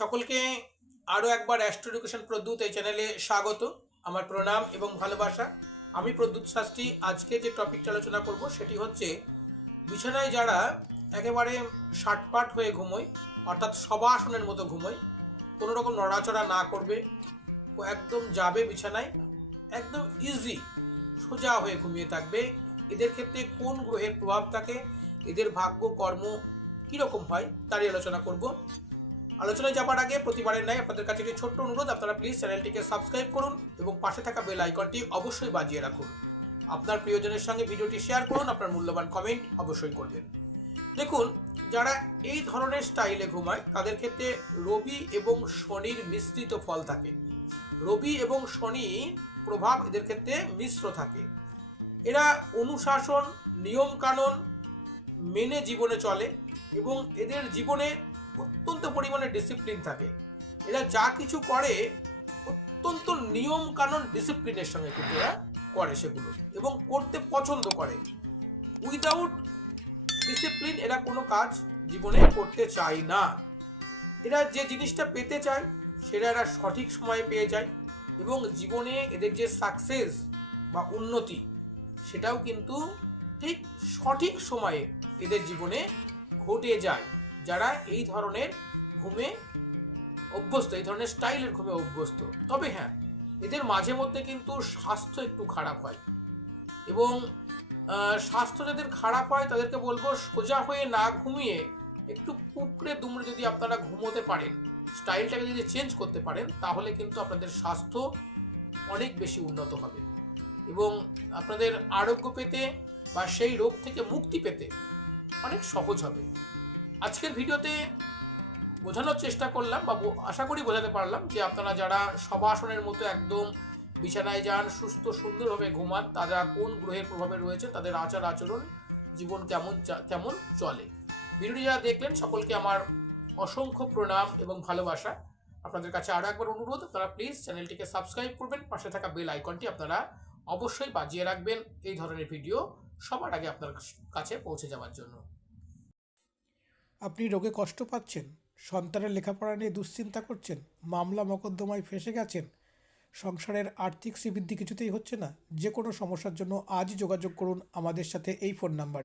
সকলকে আরও একবার অ্যাস্ট্রো এডুকেশন প্রদ্যুৎ এই চ্যানেলে স্বাগত। আমার প্রণাম এবং ভালোবাসা। আমি প্রদ্যুৎ শাস্ত্রী। আজকে যে টপিকটা আলোচনা করব সেটি হচ্ছে বিছানায় যারা একেবারে শাটপাট হয়ে ঘুমোয়, অর্থাৎ শবাসনের মতো ঘুমোয়, কোনো রকম নড়াচড়া না করবে, একদম যাবে বিছানায়, একদম ইজি সোজা হয়ে ঘুমিয়ে থাকবে। এদের ক্ষেত্রে কোন গ্রহের প্রভাব থাকে, এদের ভাগ্য কর্ম কীরকম হয় তারই আলোচনা করব। আলোচনায় যাবার আগে প্রতিবারের ন্যায় আপনাদের কাছে একটি ছোট্ট অনুরোধ, আপনারা প্লিজ চ্যানেলটিকে সাবস্ক্রাইব করুন এবং পাশে থাকা বেল আইকনটি অবশ্যই বাজিয়ে রাখুন। আপনার প্রিয়জনের সঙ্গে ভিডিওটি শেয়ার করুন, আপনার মূল্যবান কমেন্ট অবশ্যই করবেন। দেখুন, যারা এই ধরনের স্টাইলে ঘুমায় তাদের ক্ষেত্রে রবি এবং শনির মিশ্রিত ফল থাকে। রবি এবং শনি প্রভাব এদের ক্ষেত্রে মিশ্র থাকে। এরা অনুশাসন, নিয়মকানুন মেনে জীবনে চলে এবং এদের জীবনে অত্যন্ত পরিমাণে ডিসিপ্লিন থাকে। এরা যা কিছু করে অত্যন্ত নিয়ম কানুন ডিসিপ্লিনের সঙ্গে কিন্তু এরা করে সেগুলো, এবং করতে পছন্দ করে। উইদাউট ডিসিপ্লিন এরা কোনো কাজ জীবনে করতে চায় না। এরা যে জিনিসটা পেতে চায় সেটা এরা সঠিক সময়ে পেয়ে যায়, এবং জীবনে এদের যে সাকসেস বা উন্নতি সেটাও কিন্তু ঠিক সঠিক সময়ে এদের জীবনে ঘটে যায়। যারা এই ধরনের ঘুমে অভ্যস্ত, এই ধরনের স্টাইলের ঘুমে অভ্যস্ত। তবে হ্যাঁ, এদের মাঝে মধ্যে কিন্তু স্বাস্থ্য একটু খারাপ হয়, এবং স্বাস্থ্য যাদের খারাপ হয় তাদেরকে বলবো সোজা হয়ে না ঘুমিয়ে একটু কুকড়ে দুমড়ে যদি আপনারা ঘুমোতে পারেন, স্টাইলটাকে যদি চেঞ্জ করতে পারেন, তাহলে কিন্তু আপনাদের স্বাস্থ্য অনেক বেশি উন্নত হবে এবং আপনাদের আরোগ্য পেতে বা সেই রোগ থেকে মুক্তি পেতে অনেক সহজ হবে। আজকের ভিডিওতে বোঝানোর চেষ্টা করলাম বা আশা করি বোঝাতে পারলাম যে আপনারা যারা শবাসনের মতো একদম বিছানায় যান, সুস্থ সুন্দরভাবে ঘুমান, তারা কোন গ্রহের প্রভাবে রয়েছে, তাদের আচার আচরণ, জীবন কেমন চলে। ভিডিওটি যারা দেখলেন সকলকে আমার অসংখ্য প্রণাম এবং ভালোবাসা। আপনাদের কাছে আরও একবার অনুরোধ, আপনারা প্লিজ চ্যানেলটিকে সাবস্ক্রাইব করবেন, পাশে থাকা বেল আইকনটি আপনারা অবশ্যই বাজিয়ে রাখবেন এই ধরনের ভিডিও সবার আগে আপনার কাছে পৌঁছে যাওয়ার জন্য। আপনি রোগে কষ্ট পাচ্ছেন, সন্তানের লেখাপড়া নিয়ে দুশ্চিন্তা করছেন, মামলা মকদ্দমায় ফেঁসে গেছেন, সংসারের আর্থিক শ্রীবৃদ্ধি কিছুতেই হচ্ছে না, যে কোনো সমস্যার জন্য আজই যোগাযোগ করুন আমাদের সাথে এই ফোন নাম্বার।